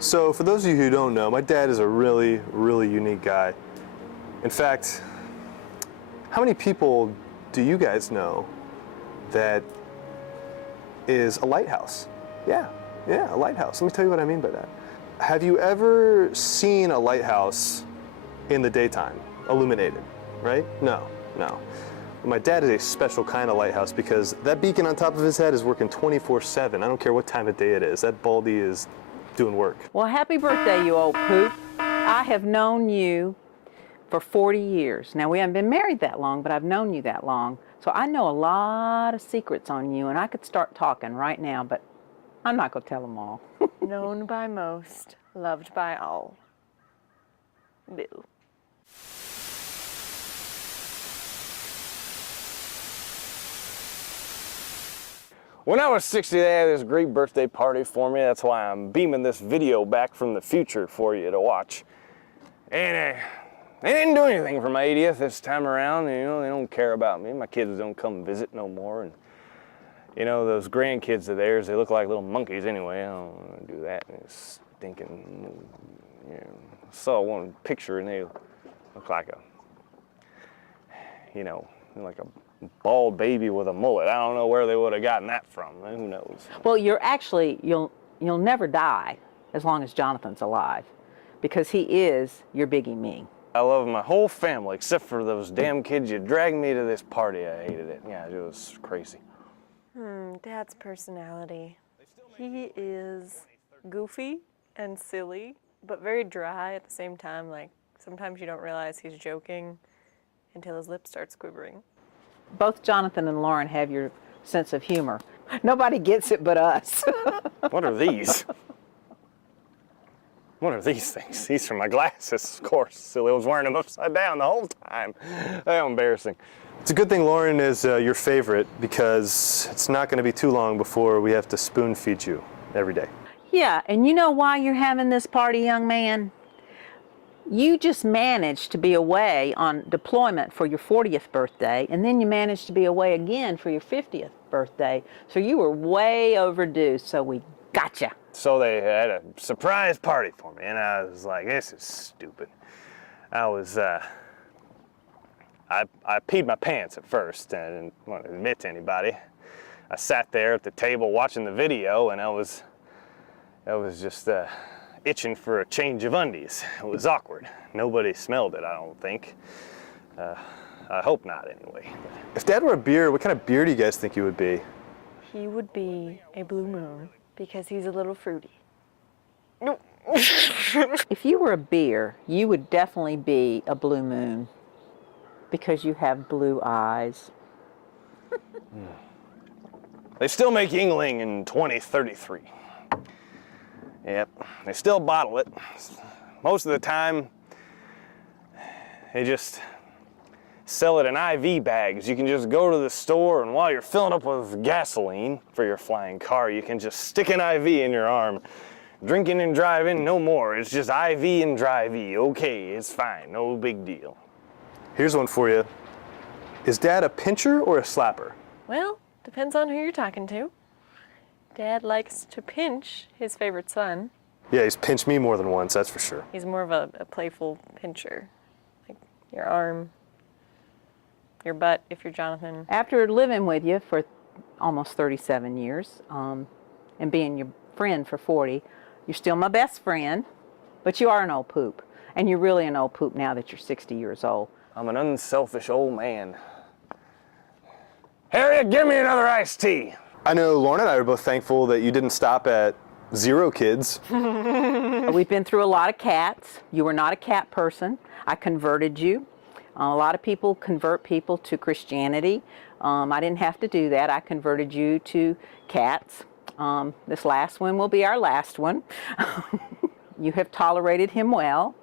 So for those of you who don't know, my dad is a really, really unique guy. In fact, how many people do you guys know that is a lighthouse? Yeah, a lighthouse. Let me tell you what I mean by that. Have you ever seen a lighthouse in the daytime, illuminated, right? No. My dad is a special kind of lighthouse because that beacon on top of his head is working 24/7. I don't care what time of day it is. That Baldy is doing work. Well, happy birthday, you old poop. I have known you for 40 years. Now, we haven't been married that long, but I've known you that long. So I know a lot of secrets on you, and I could start talking right now, but I'm not going to tell them all. Known by most, loved by all. Bill. When I was 60, they had this great birthday party for me. That's why I'm beaming this video back from the future for you to watch. And they didn't do anything for my 80th this time around. You know, they don't care about me. My kids don't come visit no more. And you know, those grandkids of theirs, they look like little monkeys anyway. I don't want to do that. And it's stinking, you know. I saw one picture and they look like a, you know, like a bald baby with a mullet. I don't know where they would have gotten that from. Who knows? Well, you'll never die as long as Jonathan's alive, because he is your biggie me. I love my whole family except for those damn kids. You dragged me to this party. I hated it. Yeah, it was crazy. Dad's personality. He is goofy and silly, but very dry at the same time. Like, sometimes you don't realize he's joking until his lip starts quivering. Both Jonathan and Lauren have your sense of humor. Nobody gets it but us. What are these? What are these things? These are my glasses, of course. Silly, I was wearing them upside down the whole time. How embarrassing. It's a good thing Lauren is your favorite, because it's not going to be too long before we have to spoon feed you every day. Yeah, and you know why you're having this party, young man? You just managed to be away on deployment for your 40th birthday, and then you managed to be away again for your 50th birthday. So you were way overdue, so we gotcha. So they had a surprise party for me, and I was like, this is stupid. I was, I peed my pants at first, and I didn't want to admit to anybody. I sat there at the table watching the video, and I was just itching for a change of undies. It was awkward. Nobody smelled it, I don't think. I hope not, anyway. If Dad were a beer, what kind of beer do you guys think he would be? He would be a Blue Moon because he's a little fruity. If you were a beer, you would definitely be a Blue Moon, because you have blue eyes. They still make Yuengling in 2033. Yep, they still bottle it. Most of the time, they just sell it in IV bags. You can just go to the store, and while you're filling up with gasoline for your flying car, you can just stick an IV in your arm. Drinking and driving, no more. It's just IV and Dry-V. Okay, it's fine, no big deal. Here's one for you. Is Dad a pincher or a slapper? Well, depends on who you're talking to. Dad likes to pinch his favorite son. Yeah, he's pinched me more than once, that's for sure. He's more of a playful pincher. Like your arm, your butt, if you're Jonathan. After living with you for almost 37 years and being your friend for 40, you're still my best friend, but you are an old poop. And you're really an old poop now that you're 60 years old. I'm an unselfish old man. Harriet, give me another iced tea. I know Lauren and I are both thankful that you didn't stop at 0 kids. We've been through a lot of cats. You were not a cat person. I converted you. A lot of people convert people to Christianity. I didn't have to do that. I converted you to cats. This last one will be our last one. You have tolerated him well.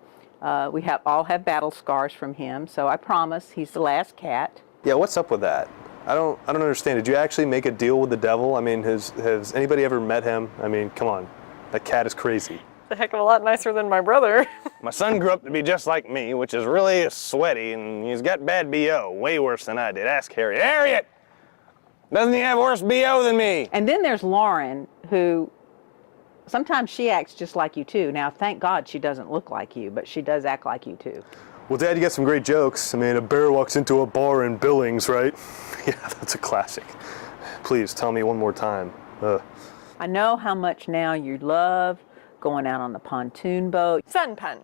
We all have battle scars from him, so I promise he's the last cat. Yeah, what's up with that? I don't understand. Did you actually make a deal with the devil? I mean, has anybody ever met him? I mean, come on. That cat is crazy. It's a heck of a lot nicer than my brother. My son grew up to be just like me, which is really sweaty, and he's got bad BO, way worse than I did. Ask Harriet. Harriet! Doesn't he have worse BO than me? And then there's Lauren, who sometimes she acts just like you too. Now, thank God she doesn't look like you, but she does act like you too. Well, Dad, you got some great jokes. I mean, a bear walks into a bar in Billings, right? Yeah, that's a classic. Please, tell me one more time. I know how much now you love going out on the pontoon boat. Sun pun.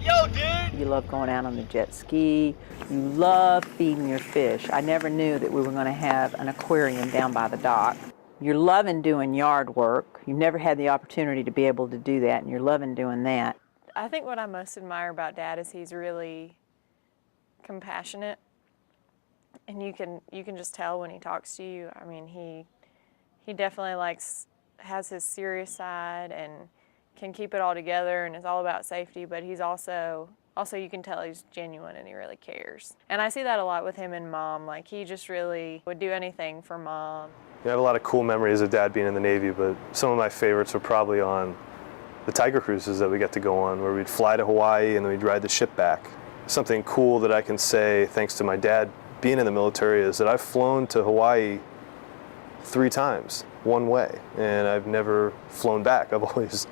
Yo, dude! You love going out on the jet ski. You love feeding your fish. I never knew that we were going to have an aquarium down by the dock. You're loving doing yard work. You've never had the opportunity to be able to do that, and you're loving doing that. I think what I most admire about Dad is he's really compassionate, and you can just tell when he talks to you. I mean, he definitely has his serious side and can keep it all together and is all about safety, but he's also you can tell he's genuine and he really cares. And I see that a lot with him and Mom. Like, he just really would do anything for Mom. I have a lot of cool memories of Dad being in the Navy, but some of my favorites are probably on the Tiger cruises that we got to go on, where we'd fly to Hawaii and then we'd ride the ship back. Something cool that I can say, thanks to my dad being in the military, is that I've flown to Hawaii 3 times, one way, and I've never flown back. I've always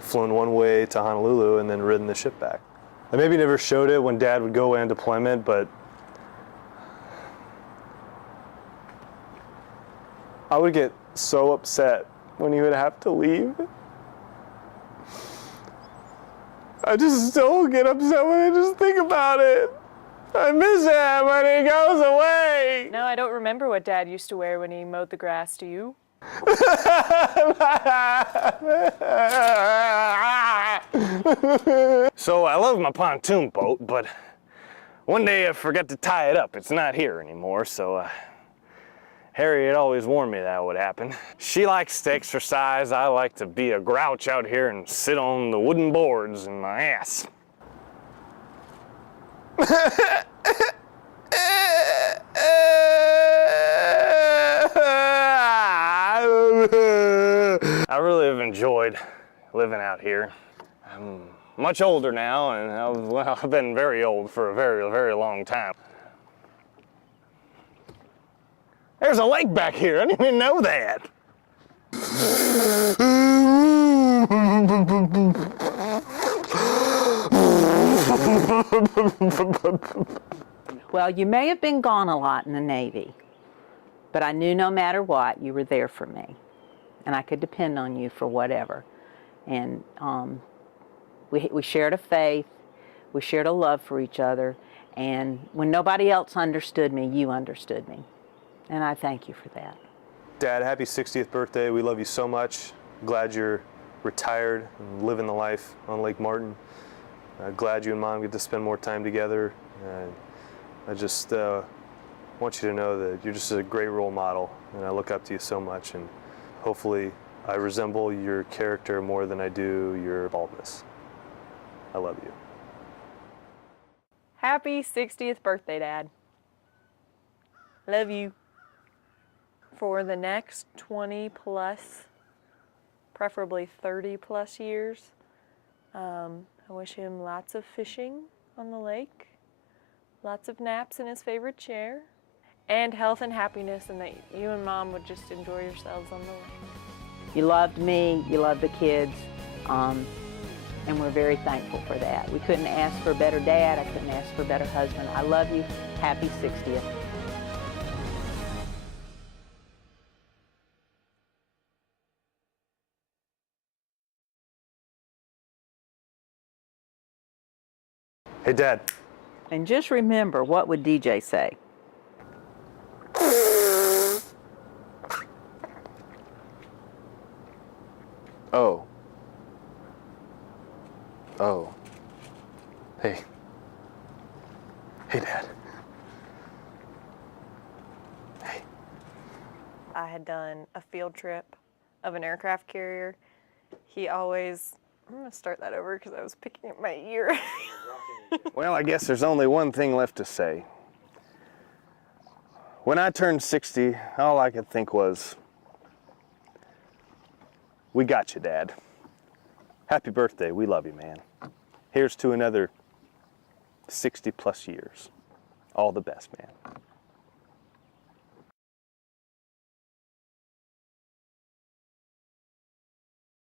flown one way to Honolulu and then ridden the ship back. I maybe never showed it when Dad would go away on deployment, but I would get so upset when he would have to leave. I just still get upset when I just think about it. I miss him when he goes away. No, I don't remember what Dad used to wear when he mowed the grass. Do you? So I love my pontoon boat, but one day I forgot to tie it up. It's not here anymore, so Harriet always warned me that would happen. She likes to exercise. I like to be a grouch out here and sit on the wooden boards in my ass. I really have enjoyed living out here. I'm much older now, and I've been very old for a very, very long time. There's a lake back here. I didn't even know that. Well, you may have been gone a lot in the Navy, but I knew no matter what, you were there for me, and I could depend on you for whatever. And we shared a faith, we shared a love for each other, and when nobody else understood me, you understood me. And I thank you for that. Dad, happy 60th birthday. We love you so much. Glad you're retired and living the life on Lake Martin. Glad you and Mom get to spend more time together. I just want you to know that you're just a great role model, and I look up to you so much, and hopefully I resemble your character more than I do your baldness. I love you. Happy 60th birthday, Dad. Love you. For the next 20 plus, preferably 30 plus years, I wish him lots of fishing on the lake, lots of naps in his favorite chair, and health and happiness, and that you and Mom would just enjoy yourselves on the lake. You loved me, you loved the kids, and we're very thankful for that. We couldn't ask for a better dad, I couldn't ask for a better husband. I love you. Happy 60th. Hey, Dad. And just remember, what would DJ say? Oh. Oh. Hey. Hey, Dad. Hey. I had done a field trip of an aircraft carrier. He always, I'm gonna start that over because I was picking at my ear. Well, I guess there's only one thing left to say. When I turned 60, all I could think was, we got you, Dad. Happy birthday, we love you, man. Here's to another 60 plus years. All the best, man.